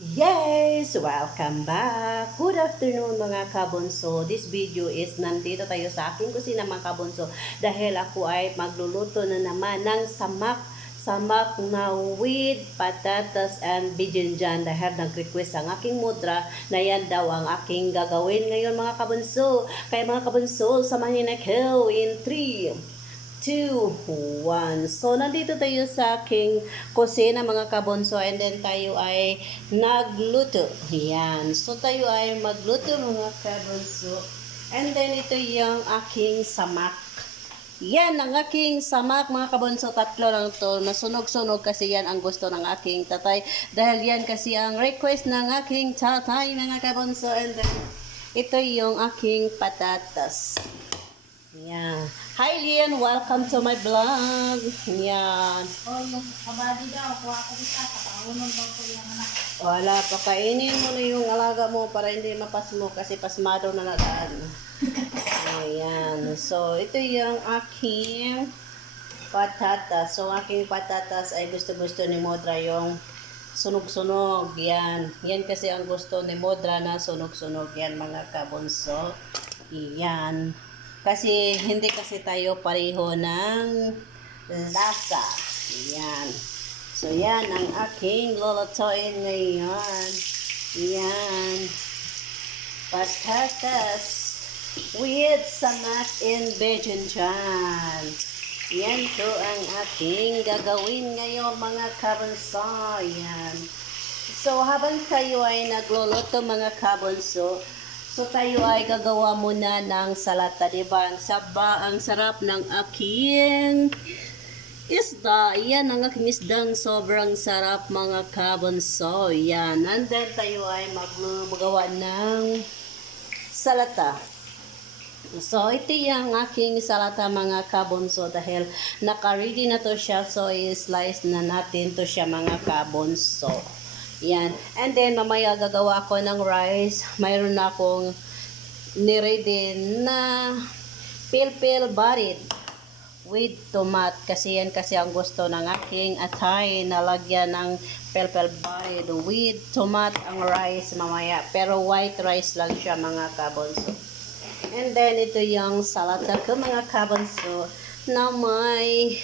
Yes! Welcome back! Good afternoon mga kabunso. This video is nandito tayo sa aking kusina mga kabunso dahil ako ay magluluto na naman ng samak na with patatas and bijinjan dahil nag-request ang aking mudra na yan daw ang aking gagawin ngayon mga kabunso. Kaya mga kabunso, samahin na ko in 3, 2, 1. So, nandito tayo sa aking kusina mga kabonso and then tayo ay nagluto. Yan. So, tayo ay magluto mga kabonso. And then, ito yung aking samak. Yan ang aking samak mga kabonso. Tatlo lang to. Nasunog-sunog kasi yan ang gusto ng aking tatay. Dahil yan kasi ang request ng aking tatay mga kabonso. And then, ito yung aking patatas. Yan. Hi Lian, welcome to my vlog. Yan. Oh, yung kabady daw, kuha ko kita, kataunon daw ko yung anak. Wala, pakainin mo na yung alaga mo para hindi mapasmo kasi pasmado na nagaan. Ayan. So, ito yung aking patatas. So, aking patatas ay gusto-gusto ni Modra yung sunog-sunog. Yan. Yan kasi ang gusto ni Modra na sunog-sunog. Yan mga kabunso. Yan. Kasi hindi kasi tayo pareho ng lasa. Yan. So, yan ang aking lulutuin ngayon. Yan. Patatas with samak and bijinjan. Yan to ang aking gagawin ngayon mga kabunso. Yan. So, habang tayo ay nagluluto mga kabunso, so tayo ay gagawa muna ng salata, diba? Ang sarap ng aking isda. Yan ang aking isdang sobrang sarap mga kabonso. Yan. And then tayo ay magawa ng salata. So, ito yung aking salata mga kabonso dahil naka-ready na to siya. So, i-slice na natin to siya mga kabonso. Yan. And then, mamaya gagawa ko ng rice. Mayroon na akong niready na pil-pil barit with tomat. Kasi yan kasi ang gusto ng aking atay na lagyan ng pil-pil barit with tomat ang rice mamaya. Pero white rice lang siya mga kabonso. And then, ito yung salata ko mga kabonso na may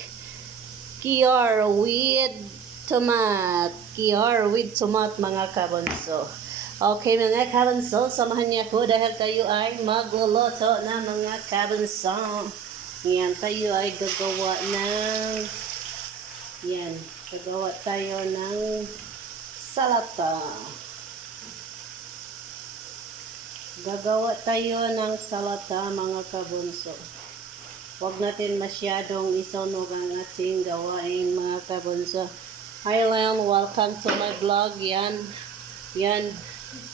kiyor with tomat. Kiyor with tomat mga kabonso. Okay mga kabonso, samahan niya ko dahil tayo ay magluluto na mga kabonso. Yan, tayo ay gagawa tayo ng salata. Gagawa tayo ng salata mga kabonso. Huwag natin masyadong isunog ang ating gawain mga kabonso. Hi Leon, welcome to my vlog. Yan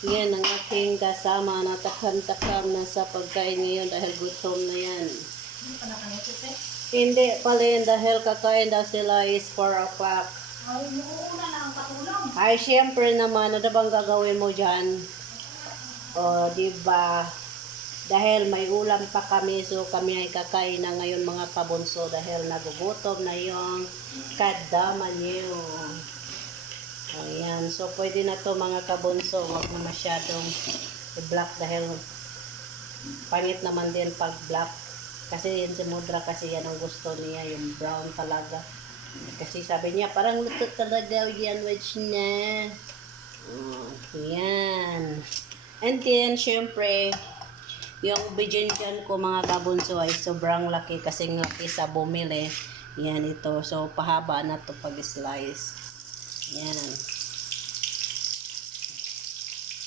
ang aking kasama na takam-takam na sa pagkain ngayon dahil gutom na yan. Hindi pa nakanipit eh. Hindi pala dahil kakain daw sila is 4 o'clock. Ay, umuuna na ang katulong. Ay, syempre naman, ano bang gagawin mo dyan? O, diba? Dahil may ulam pa kami, so kami ay kakain na ngayon mga kabunso dahil nagugutom na yung kadama niyo. Ayan, so pwede na to mga kabunso, huwag na masyadong i-black dahil pangit naman din pag black. Kasi yan si Mudra, kasi yan ang gusto niya, yung brown talaga. Kasi sabi niya, parang luto talaga yan, which na. Yan. And then, syempre, yung bijinjan ko mga kabunso ay sobrang laki kasi laki sa bumili. Yan ito. So, pahaba na to pag-slice. Yan.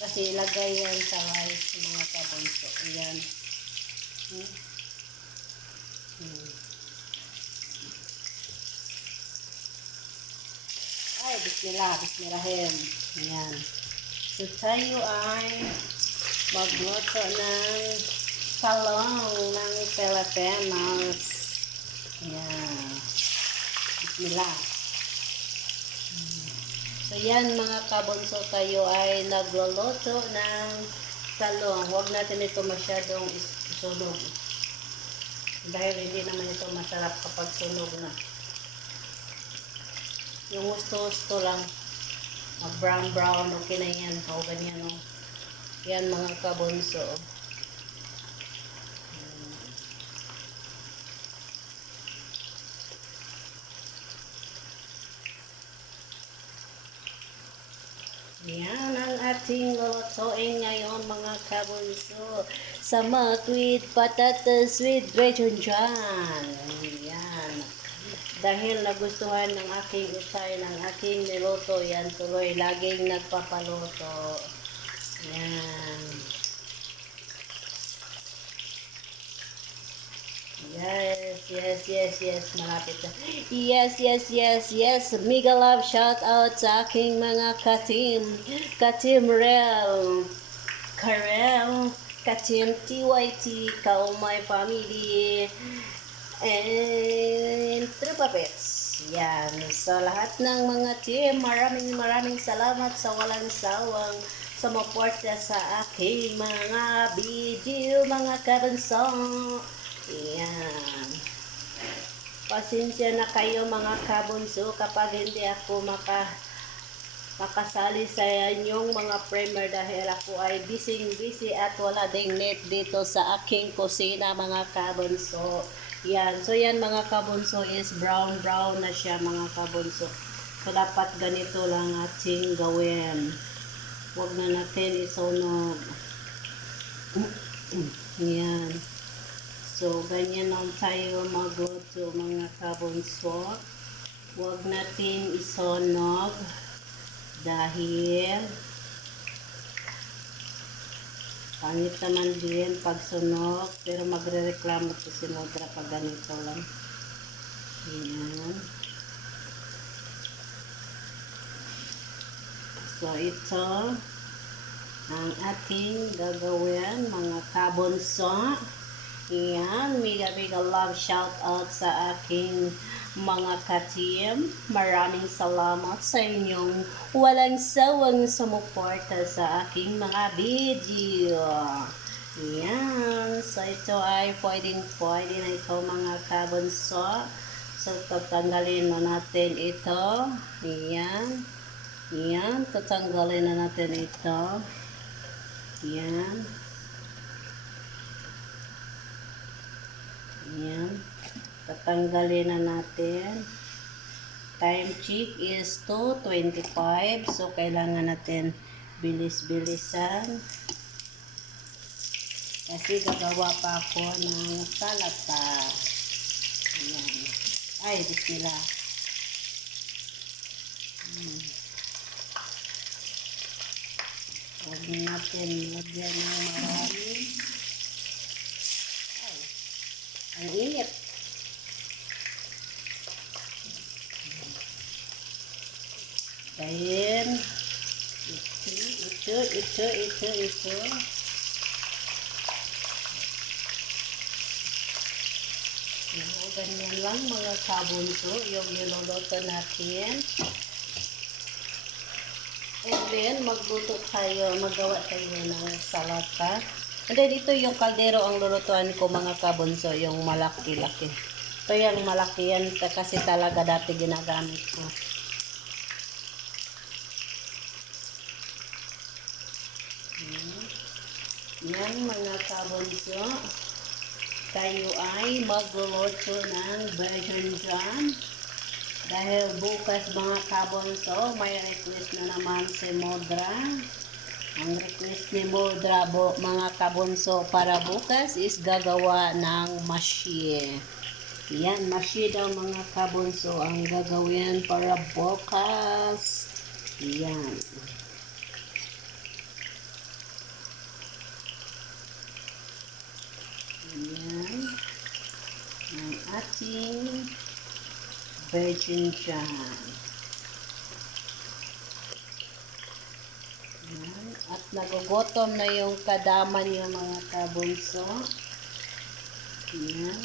Kasi ilagay yan sa rice mga kabunso. Yan. Ay, bismillahirrahim. Yan. So, tayo ay magluto ng talong ng Pilipinas. Yan. Bismillah. So, yan mga kabunso, tayo ay nagluluto ng talong. Huwag natin ito masyadong isunog. Dahil hindi naman ito masarap kapag sunog na. Yung gusto-gusto lang. Mag-brown-brown, okay na yan. O, ganyan, o. Yan, mga kabunso. Yan ang ating lulutuin ngayon, mga kabunso. Sama with patatas with bacon. Yan. Dahil nagustuhan ng aking usay, ng aking niluto, yan tuloy, laging nagpapaluto. Yan. Yes. Malapit na. Yes. Mega love shout out sa aking mga katim. Katim Rel. Karel. Katim TYT. Kaumay family. And Trupapets. Yan. Sa lahat ng mga team, maraming salamat sa walang sawang sumuporta sa aking mga video, mga kabansong. Yan. Pasensya na kayo, mga kabunso, kapag hindi ako makasali sa inyong mga premiere dahil ako ay busy at wala ding net dito sa aking kusina, mga kabunso. Yan. So yan, mga kabunso, is brown na siya, mga kabunso. So dapat ganito lang ating gawin. Huwag na natin isunog. Yan. So, ganyan lang tayo magluto, mga kabunso. Huwag natin isunog dahil pangit naman din pag sunog, pero magre-reklamo to si Modra pag ganito lang. Ayan. So, ito ang ating gagawin, mga kabunso. Ayan, mega love shout out sa aking mga ka-team. Maraming salamat sa inyong walang sawang sumuporta sa aking mga video. Ayan, so ito ay pwede na ito, mga kabunso. So tatanggalin na natin ito. Ayan, tatanggalin na natin ito. Ayan. Ayan. Tatanggalin na natin. Time check is 2:25. So, kailangan natin bilis-bilisan. Kasi gagawa pa ako ng salata. Ayan. Ay, bismillah. Huwag natin lagyan ng marami. Ang init. Dahil ito. So, ganyan lang, mga kabunso, yung niluluto natin. And then, magawa tayo ng salata. And then, ito yung kaldero ang lulutuan ko, mga kabunso, yung malaki-laki. Ito yung malaki yan kasi talaga dati ginagamit ko. Yan, mga kabunso. Tayo ay magluluto ng bacon. Dahil bukas, mga kabunso, may request na naman si Modra. Ang request ni Modra, mga kabunso, para bukas is gagawa ng mashi. Yan, mashi daw, mga kabunso, ang gagawin para bukas. Yan. Yan. Ang ating bacon dyan. At nagugutom na yung kadama niyo, mga kabunso. Ayan.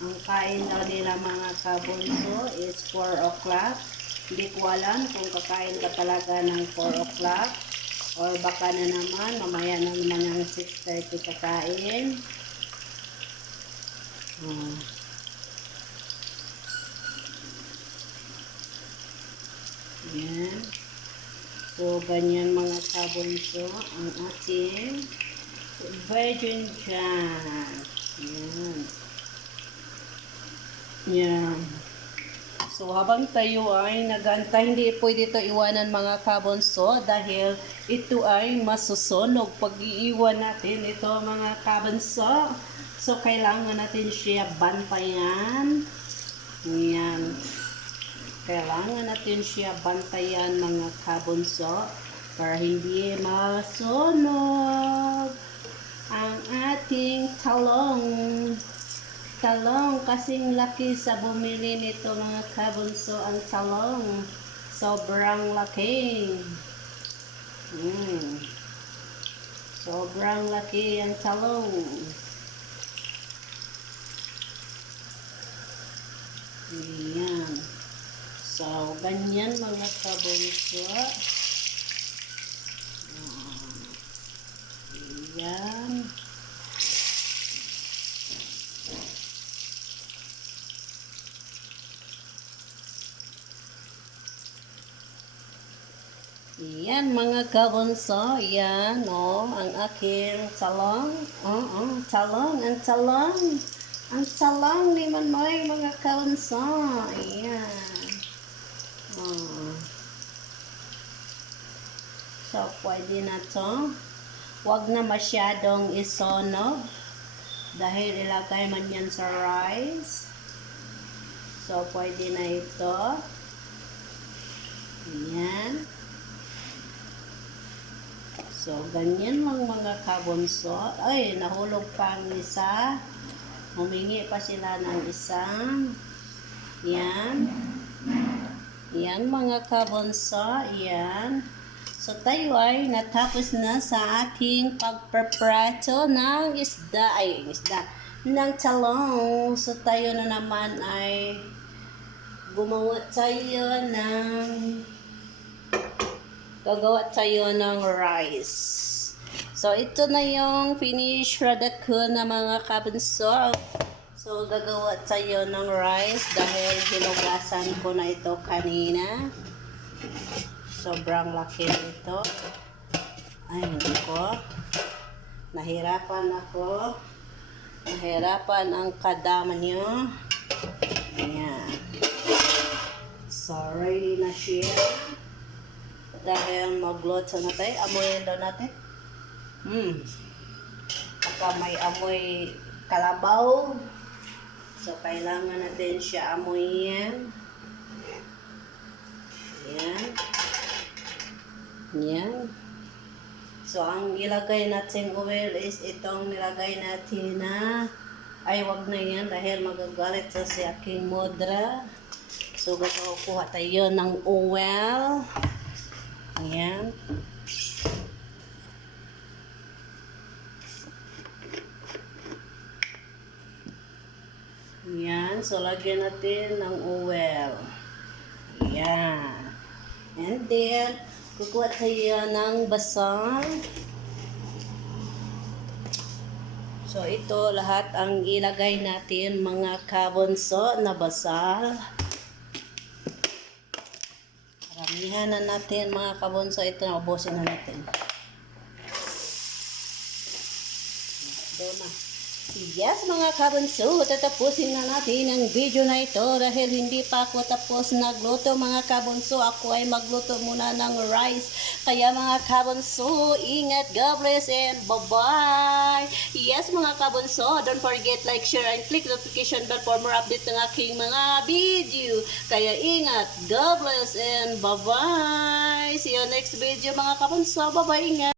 Ang kain daw nila, mga kabunso, is 4 o'clock. Hindi ko alam kung kakain ka talaga ng 4 o'clock or baka na naman, mamaya na naman ng 6:30 kakain. Yan. So, ganyan mga kabunso ang ating virgin jam. Yan. Yan. So, habang tayo ay nagantay, hindi pwede ito iwanan mga kabunso dahil ito ay masusunog pag iiwan natin ito mga kabunso. So, kailangan natin siya bantayan. Yan. Kailangan natin siya bantayan mga kabunso para hindi masunog ang ating talong. Talong, kasing laki sa bumili nito mga kabunso ang talong. Sobrang laki. Sobrang laki ang talong. Ayan. So, ganyan mga kabunso. Ayan. Yan mga kabunso, yan ang aking talong. Talong, ang talong. Ang talong ni Manoy mga kabunso. Ayan. So, pwede na to. Huwag na masyadong isonog dahil ilagay man yan sa rice. So, pwede na ito. Ayan. So, ganyan lang mga kabunso. Ay, nahulog pa ang isa. Humingi pa sila ng isang. Yan. Yan mga kabunso. Yan. So, tayo ay natapos na sa ating pagpreprato ng isda. Ng talong. So, tayo na naman ay gumawa tayo ng gagawa tayo ng rice. So, ito na yung finished product ko na mga kabunso. So, gagawa tayo ng rice dahil hinugasan ko na ito kanina. Sobrang laki nito. Ay, hindi ko. Nahirapan ako. Nahirapan ang kadama niyo. Ayan. So, ready na siya. Dahil magluto na tayo, amoyin daw natin. Baka may amoy kalabaw. So, kailangan natin siya amoyin. Yan. Yan. So, ang ilagay natin oil is itong nilagay natin na ay, wag na yan dahil magagalit sa si aking mudra. So, kuha tayo ng oil. Ayan. Ayan. So, lagyan natin ng oil. Ayan. And then, kukuha tayo ng basal. So, ito lahat ang ilagay natin mga kabunso na basal. Paramihan na natin mga kabunso. Ito na, ubusin na natin. Doon na. Yes mga kabunso, tatapusin na natin ang video na ito dahil hindi pa ako tapos nagluto mga kabunso. Ako ay magluto muna ng rice. Kaya mga kabunso, ingat, God bless and bye-bye. Yes mga kabunso, don't forget like, share and click notification bell for more update ng aking mga video. Kaya ingat, God bless and bye-bye. See you next video mga kabunso. Bye-bye, ingat.